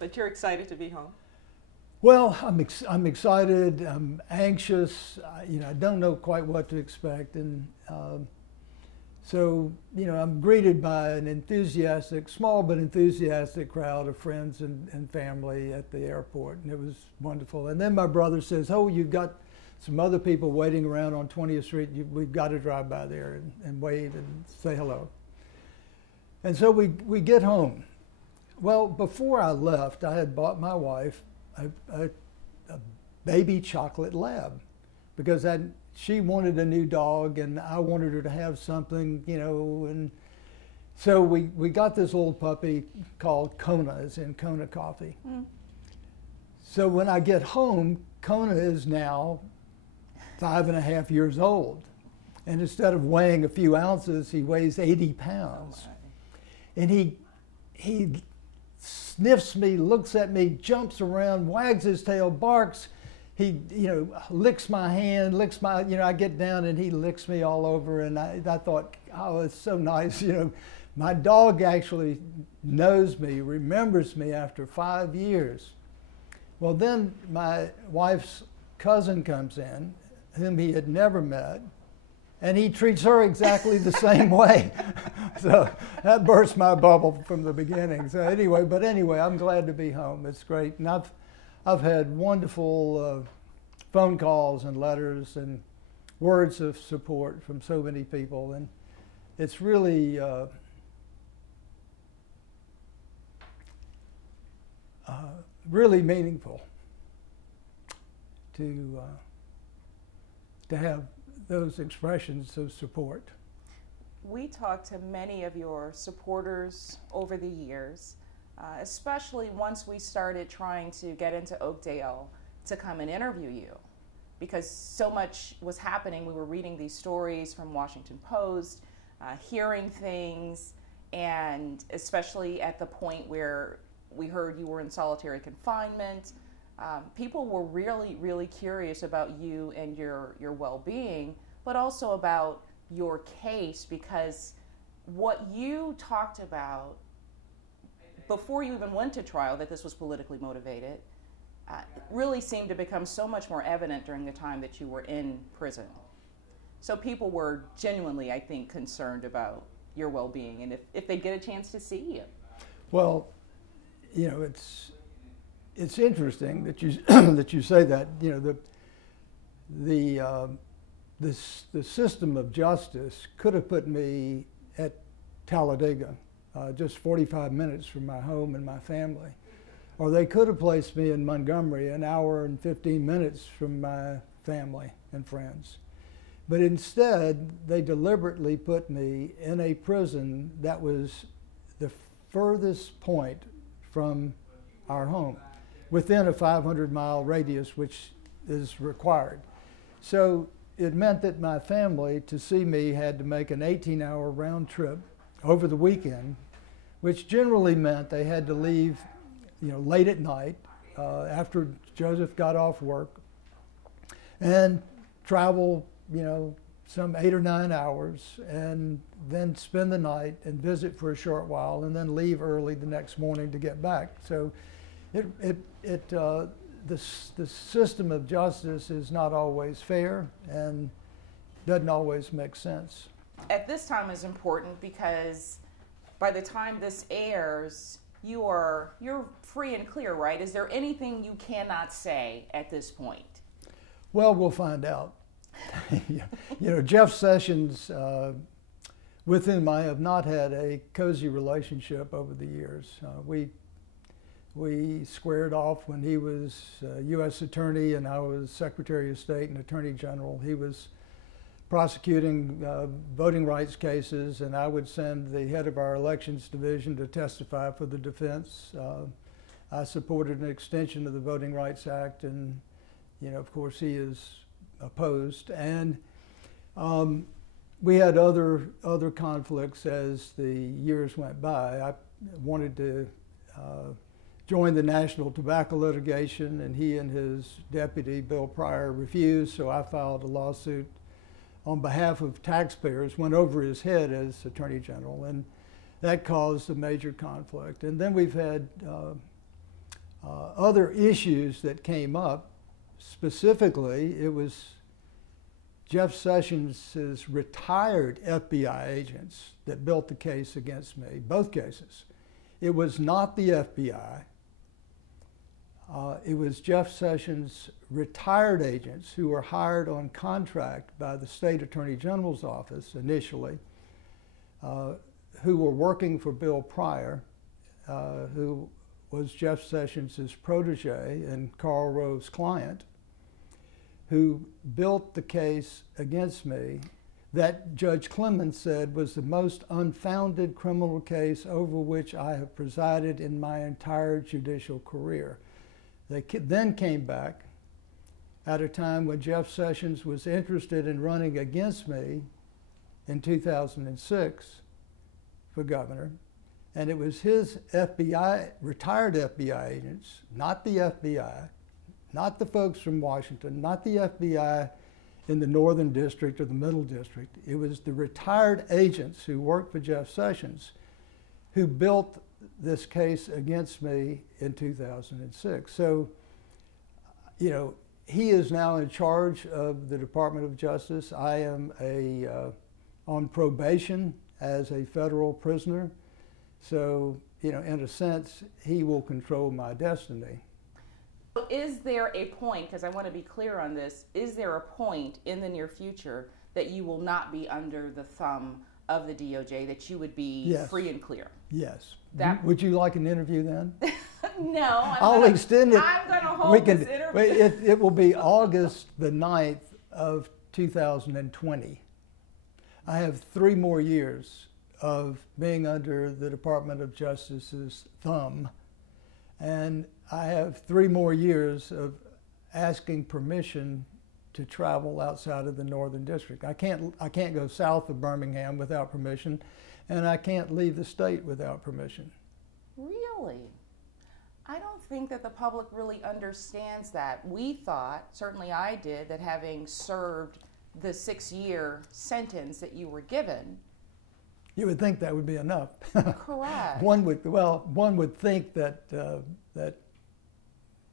But you're excited to be home? Well, I'm excited. I'm anxious. I don't know quite what to expect, and so I'm greeted by an enthusiastic, small but enthusiastic crowd of friends and family at the airport, and it was wonderful. And then my brother says, "Oh, you've got some other people waiting around on 20th Street. We've got to drive by there and wave and say hello." And so we get home. Well, before I left, I had bought my wife a baby chocolate lab because she wanted a new dog and I wanted her to have something, and so we got this little puppy called Kona, as in Kona coffee. Mm. So when I get home, Kona is now 5.5 years old. And instead of weighing a few ounces, he weighs 80 pounds. Oh, and he sniffs me, looks at me, jumps around, wags his tail, barks. He, licks my hand, licks my, I get down and he licks me all over. And I thought, oh, it's so nice. My dog actually knows me, remembers me after 5 years. Well, then my wife's cousin comes in, whom he had never met, and he treats her exactly the same way. So that burst my bubble from the beginning. So anyway, I'm glad to be home. It's great. And I've had wonderful phone calls and letters and words of support from so many people. And it's really really meaningful to have those expressions of support. We talked to many of your supporters over the years, especially once we started trying to get into Oakdale to come and interview you, because so much was happening. We were reading these stories from Washington Post, hearing things, and especially at the point where we heard you were in solitary confinement. People were really, really curious about you and your well-being, but also about your case, because what you talked about before you even went to trial, that this was politically motivated, really seemed to become so much more evident during the time that you were in prison. So people were genuinely, I think, concerned about your well-being and if they get a chance to see you. Well, it's interesting that you that you say that. The system of justice could have put me at Talladega, just 45 minutes from my home and my family, or they could have placed me in Montgomery, an hour and 15 minutes from my family and friends. But instead, they deliberately put me in a prison that was the furthest point from our home, within a 500-mile radius, which is required. So it meant that my family, to see me, had to make an 18-hour round trip over the weekend, which generally meant they had to leave, late at night after Joseph got off work, and travel, some 8 or 9 hours, and then spend the night and visit for a short while, and then leave early the next morning to get back. So the system of justice is not always fair and doesn't always make sense. At this time is important because by the time this airs, you're free and clear, right? Is there anything you cannot say at this point? Well, we'll find out. Jeff Sessions, with whom I have not had a cozy relationship over the years. We squared off when he was U.S. Attorney and I was Secretary of State and Attorney General. He was prosecuting voting rights cases, and I would send the head of our elections division to testify for the defense. I supported an extension of the Voting Rights Act, and of course he is opposed. And we had other conflicts as the years went by. I wanted to join the national tobacco litigation, and he and his deputy, Bill Pryor, refused, so I filed a lawsuit on behalf of taxpayers, went over his head as Attorney General, and that caused a major conflict. And then we've had other issues that came up, specifically, it was Jeff Sessions' retired FBI agents that built the case against me, both cases. It was not the FBI. It was Jeff Sessions' retired agents who were hired on contract by the State Attorney General's office initially, who were working for Bill Pryor, who was Jeff Sessions' protege and Karl Rove's client, who built the case against me that Judge Clemens said was the most unfounded criminal case over which I have presided in my entire judicial career. They then came back at a time when Jeff Sessions was interested in running against me in 2006 for governor, and it was his FBI, retired FBI agents, not the FBI, not the folks from Washington, not the FBI in the Northern District or the Middle District. It was the retired agents who worked for Jeff Sessions who built this case against me in 2006. So, you know, he is now in charge of the Department of Justice. I am on probation as a federal prisoner. So, you know, in a sense, he will control my destiny. Is there a point, because I want to be clear on this, is there a point in the near future that you will not be under the thumb of the DOJ, that you would be free and clear? Yes. Would you like an interview then? No. I'll extend it. I'm going to hold this interview. It will be August the 9th of 2020. I have 3 more years of being under the Department of Justice's thumb, and I have 3 more years of asking permission to travel outside of the Northern District. I can't go south of Birmingham without permission, and I can't leave the state without permission. Really? I don't think that the public really understands that. We thought, certainly I did, that having served the 6-year sentence that you were given, you would think that would be enough. Correct. One would think that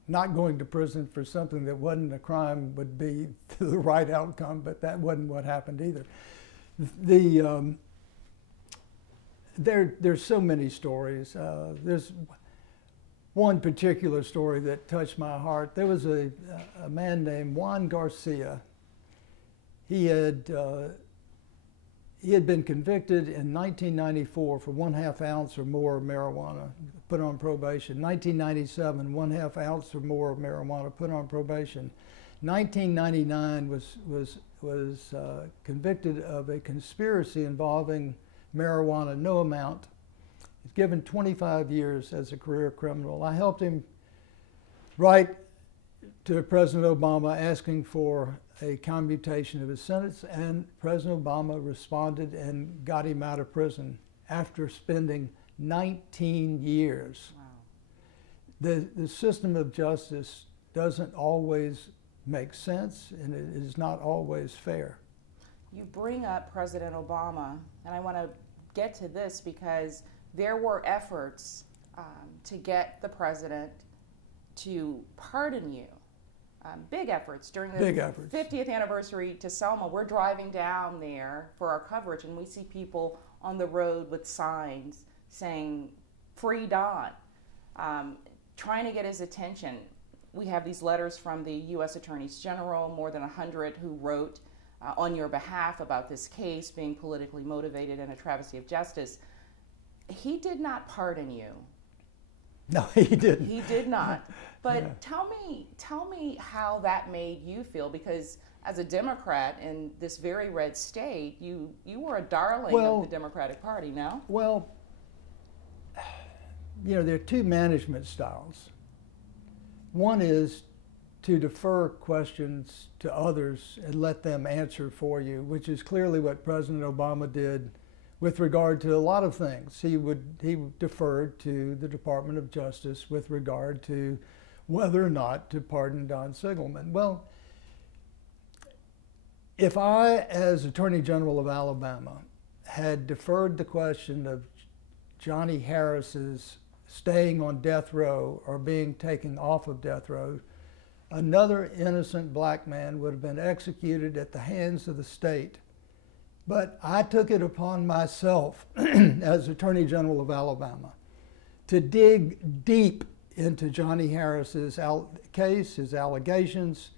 not going to prison for something that wasn't a crime would be the right outcome, but that wasn't what happened either. There's so many stories. There's one particular story that touched my heart. There was a man named Juan Garcia. He had been convicted in 1994 for 1/2 ounce or more of marijuana, put on probation. 1997, 1/2 ounce or more of marijuana, put on probation. 1999 was convicted of a conspiracy involving marijuana, no amount. He's given 25 years as a career criminal. I helped him write to President Obama asking for a commutation of his sentence, and President Obama responded and got him out of prison after spending 19 years. Wow. The system of justice doesn't always make sense, and it is not always fair. You bring up President Obama, and I want to get to this because there were efforts to get the president to pardon you. Big efforts during the 50th anniversary to Selma. We're driving down there for our coverage, and we see people on the road with signs saying, "Free Don," trying to get his attention. We have these letters from the U.S. Attorneys General, more than 100, who wrote on your behalf about this case being politically motivated and a travesty of justice. He did not pardon you. No, he didn't. He did not. But yeah. Tell me how that made you feel, because as a Democrat in this very red state, you were a darling of the Democratic Party, no? Well, you know, there are 2 management styles. One is to defer questions to others and let them answer for you, which is clearly what President Obama did with regard to a lot of things. He deferred to the Department of Justice with regard to whether or not to pardon Don Siegelman. Well, if I, as Attorney General of Alabama, had deferred the question of Johnny Harris's staying on death row or being taken off of death row, another innocent black man would have been executed at the hands of the state. But I took it upon myself as Attorney General of Alabama to dig deep into Johnny Harris's case, his allegations,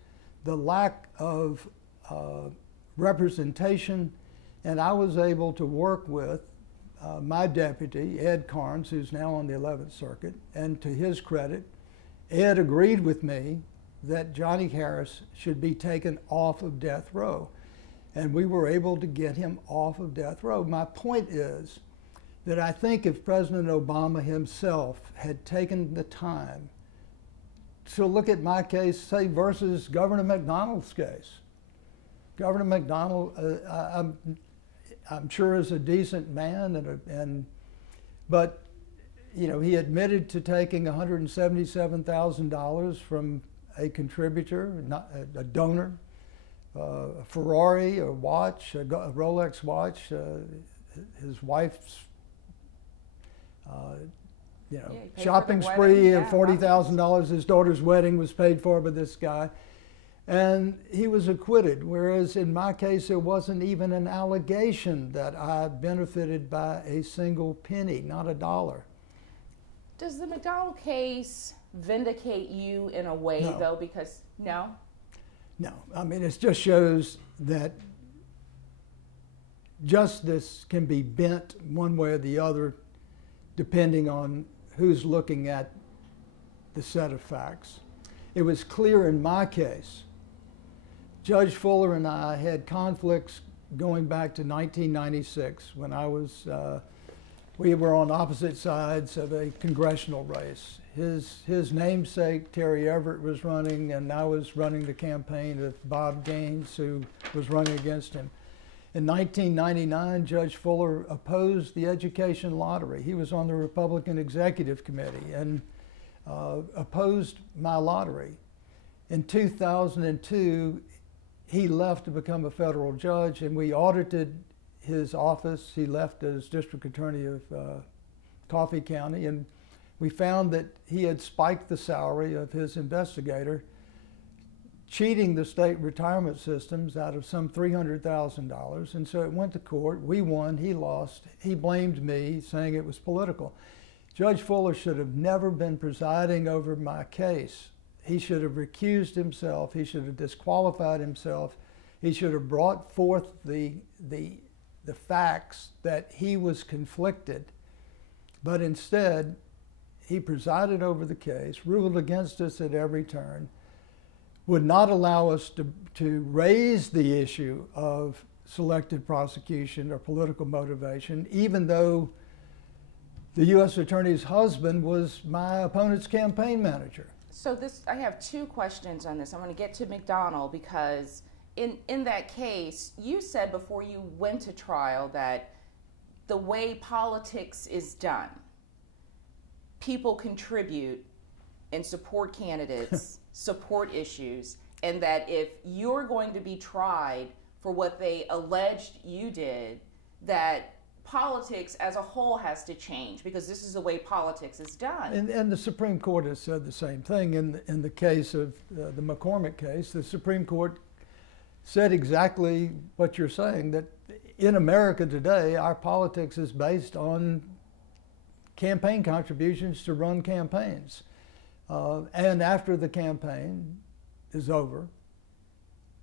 the lack of representation, and I was able to work with my deputy, Ed Carnes, who's now on the 11th Circuit, and to his credit, Ed agreed with me that Johnny Harris should be taken off of death row. And we were able to get him off of death row. My point is that I think if President Obama himself had taken the time to look at my case, say, versus Governor McDonald's case. Governor McDonald, I'm sure is a decent man, but you know, he admitted to taking $177,000 from a contributor, not a donor, a Ferrari, a watch, a Rolex watch, his wife's, shopping spree of $40,000. His daughter's wedding was paid for by this guy. And he was acquitted, whereas in my case, it wasn't even an allegation that I benefited by a single penny, not a dollar. Does the McDonald case vindicate you in a way, though, because, no? No, I mean, it just shows that justice can be bent one way or the other depending on who's looking at the set of facts. It was clear in my case. Judge Fuller and I had conflicts going back to 1996 when we were on opposite sides of a congressional race. His namesake, Terry Everett, was running, and I was running the campaign of Bob Gaines, who was running against him. In 1999, Judge Fuller opposed the education lottery. He was on the Republican Executive Committee and opposed my lottery. In 2002, he left to become a federal judge, and we audited his office. He left as district attorney of Coffee County, and we found that he had spiked the salary of his investigator, cheating the state retirement systems out of some $300,000. And so it went to court. We won, he lost. He blamed me, saying it was political. Judge Fuller should have never been presiding over my case. He should have recused himself. He should have disqualified himself. He should have brought forth the facts that he was conflicted. But instead, he presided over the case, ruled against us at every turn, would not allow us to raise the issue of selective prosecution or political motivation, even though the U.S. Attorney's husband was my opponent's campaign manager. So I have two questions on this. I'm going to get to McDonald because in that case, you said before you went to trial that the way politics is done, people contribute and support candidates, support issues, and that if you're going to be tried for what they alleged you did, that politics as a whole has to change because this is the way politics is done. And the Supreme Court has said the same thing in the case of the McCormick case. The Supreme Court said exactly what you're saying, that in America today, our politics is based on campaign contributions to run campaigns. And after the campaign is over,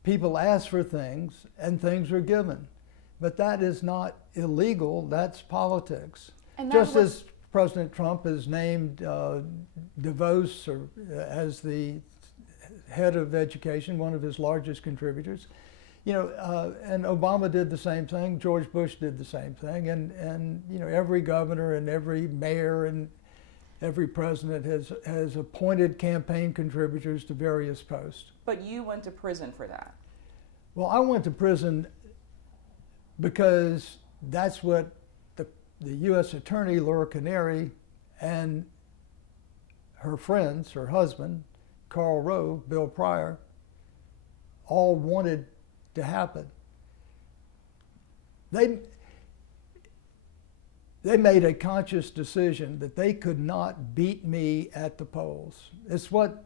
people ask for things and things are given. But that is not illegal, that's politics. And just as President Trump has named DeVos as the head of education, one of his largest contributors. You know, and Obama did the same thing, George Bush did the same thing, and you know, every governor and every mayor and every president has appointed campaign contributors to various posts. But you went to prison for that. Well, I went to prison because that's what the U.S. Attorney, Laura Canary, and her friends, her husband, Karl Rove, Bill Pryor, all wanted to happen. They they made a conscious decision that they could not beat me at the polls. It's what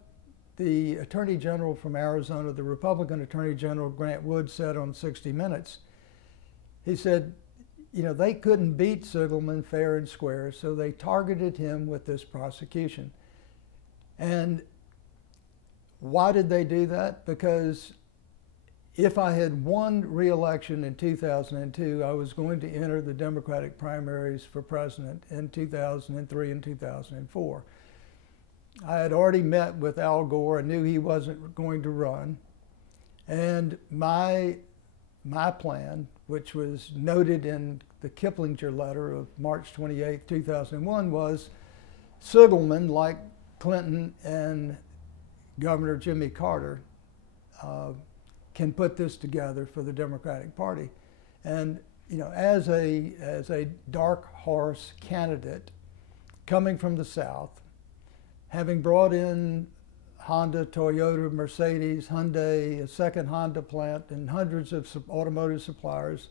the Attorney General from Arizona, the Republican Attorney General Grant Wood, said on 60 Minutes. He said, you know, they couldn't beat Siegelman fair and square, so they targeted him with this prosecution. And why did they do that? Because if I had won re-election in 2002, I was going to enter the Democratic primaries for president in 2003 and 2004. I had already met with Al Gore. I knew he wasn't going to run. And my plan, which was noted in the Kiplinger letter of March 28, 2001, was Siegelman, like Clinton and Governor Jimmy Carter, can put this together for the Democratic Party. And you know, as a dark horse candidate coming from the South, having brought in Honda, Toyota, Mercedes, Hyundai, a second Honda plant, and hundreds of automotive suppliers,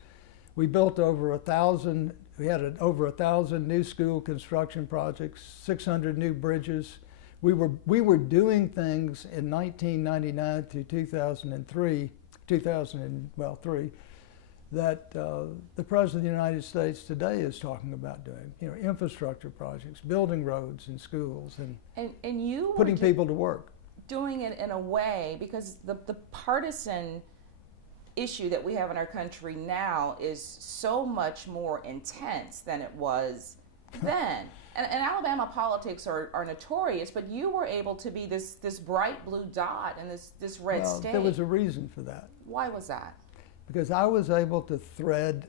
we built over 1,000. We had over 1,000 new school construction projects, 600 new bridges. We were doing things in 1999 to 2003, that the President of the United States today is talking about doing. You know, infrastructure projects, building roads and schools, and you putting people to work. Doing it in a way, because the partisan issue that we have in our country now is so much more intense than it was then. And Alabama politics are notorious, but you were able to be this bright blue dot in this red state. There was a reason for that. Why was that? Because I was able to thread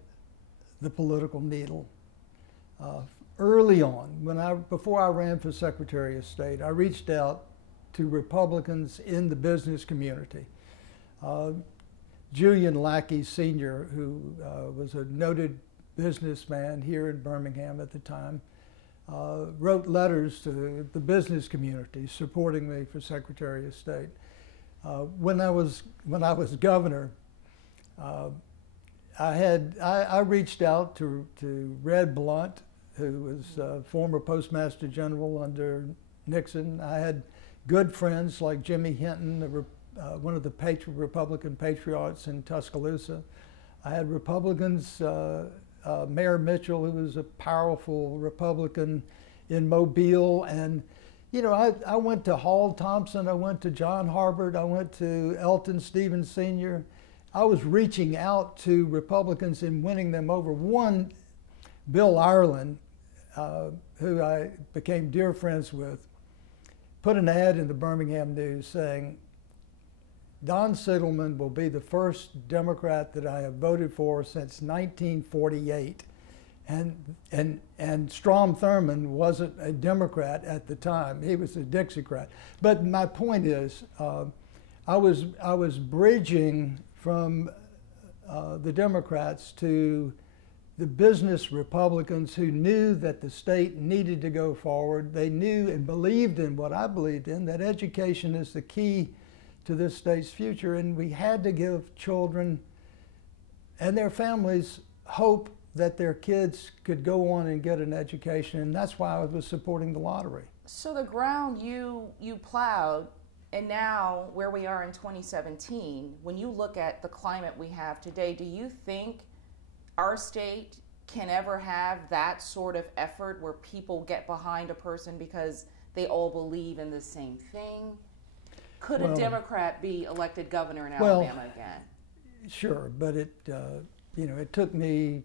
the political needle. Early on, before I ran for Secretary of State, I reached out to Republicans in the business community. Julian Lackey Sr., who was a noted businessman here in Birmingham at the time, wrote letters to the business community supporting me for Secretary of State. When I was governor, I reached out to Red Blunt, who was former Postmaster General under Nixon. I had good friends like Jimmy Hinton, one of the Republican patriots in Tuscaloosa. I had Republicans, Mayor Mitchell, who was a powerful Republican in Mobile. And, you know, I went to Hall Thompson, I went to John Harbert, I went to Elton Stevens Sr. I was reaching out to Republicans and winning them over. One, Bill Ireland, who I became dear friends with, put an ad in the Birmingham News saying, Don Siegelman will be the first Democrat that I have voted for since 1948. And Strom Thurmond wasn't a Democrat at the time. He was a Dixiecrat. But my point is, I was bridging from the Democrats to the business Republicans who knew that the state needed to go forward. They knew and believed in what I believed in, that education is the key to this state's future, and we had to give children and their families hope that their kids could go on and get an education, and that's why I was supporting the lottery. So the ground you plowed, and now where we are in 2017, when you look at the climate we have today, do you think our state can ever have that sort of effort where people get behind a person because they all believe in the same thing? Could a Democrat be elected governor in Alabama again? Sure, but it took me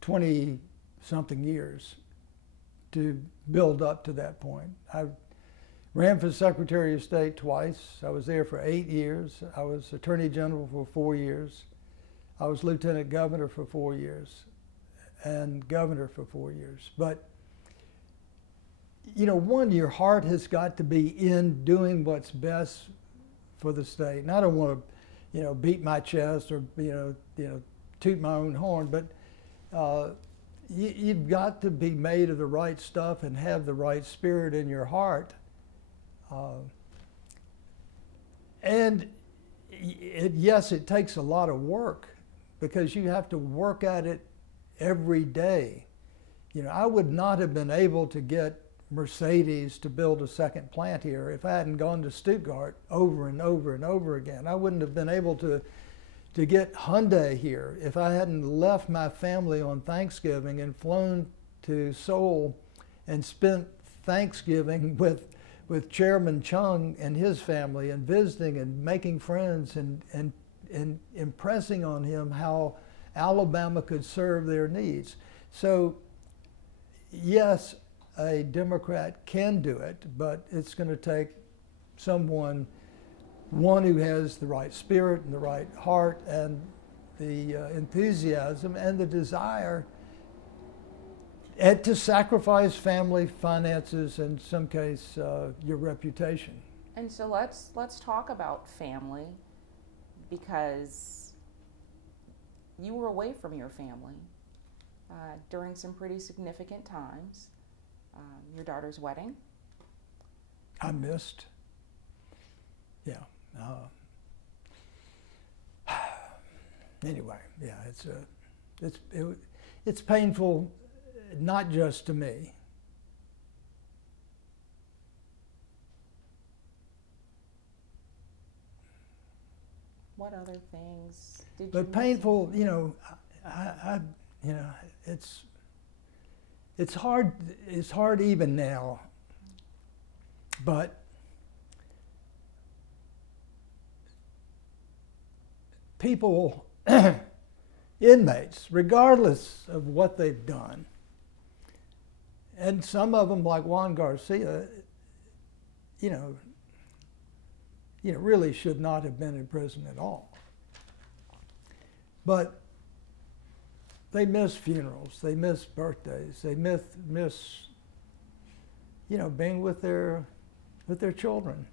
20-something years to build up to that point. I ran for Secretary of State twice. I was there for 8 years. I was Attorney General for 4 years. I was Lieutenant Governor for 4 years and Governor for 4 years. But you know, your heart has got to be in doing what's best for the state. And I don't want to, beat my chest or, toot my own horn, but you've got to be made of the right stuff and have the right spirit in your heart. And yes, it takes a lot of work because you have to work at it every day. You know, I would not have been able to get Mercedes to build a second plant here if I hadn't gone to Stuttgart over and over and over again. I wouldn't have been able to get Hyundai here if I hadn't left my family on Thanksgiving and flown to Seoul and spent Thanksgiving with Chairman Chung and his family and visiting and making friends and impressing on him how Alabama could serve their needs. So yes, a Democrat can do it, but it's going to take one who has the right spirit and the right heart and the enthusiasm and the desire and to sacrifice family, finances, and in some case, your reputation. And so let's talk about family, because you were away from your family during some pretty significant times. Your daughter's wedding. I missed. Yeah. Anyway, yeah, it's painful, not just to me. What other things did you? But painful, you know, you know, it's hard. It's hard even now. But people, inmates, regardless of what they've done, and some of them, like Juan Garcia, you know, really should not have been in prison at all. But they miss funerals, they miss birthdays, they miss you know, being with their children.